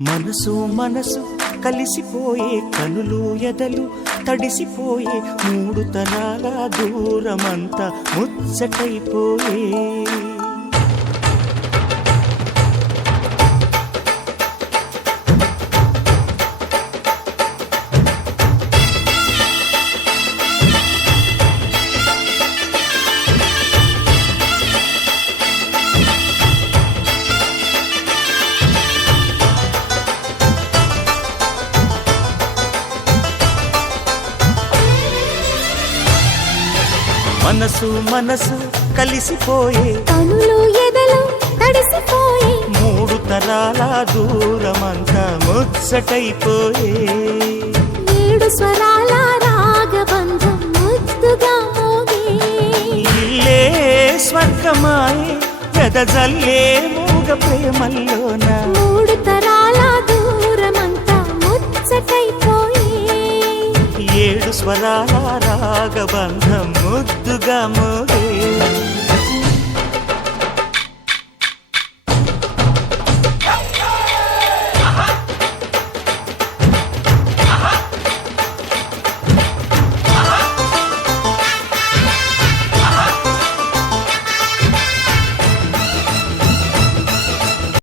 మనసు మనసు కలిసిపోయే కనులు ఎదలు తడిసిపోయే మూడు తరాల దూరమంతా ముచ్చటైపోయే మనసు మనసు కలిసిపోయే కనులు ఎదలు తడిసిపోయే మూడు తరాల దూరమంతా ముచ్చటైపోయే ఏడు స్వరాల రాగబంధం ముద్దుగా మోగే ఇల్లే స్వర్గమాయే వెదజల్లే మూగ ప్రేమల్లోన మూడు తరాల దూరమంతా ముచ్చటైపోయే ఏడు స్వరాల రాగబంధం ముద్దుగా మోగే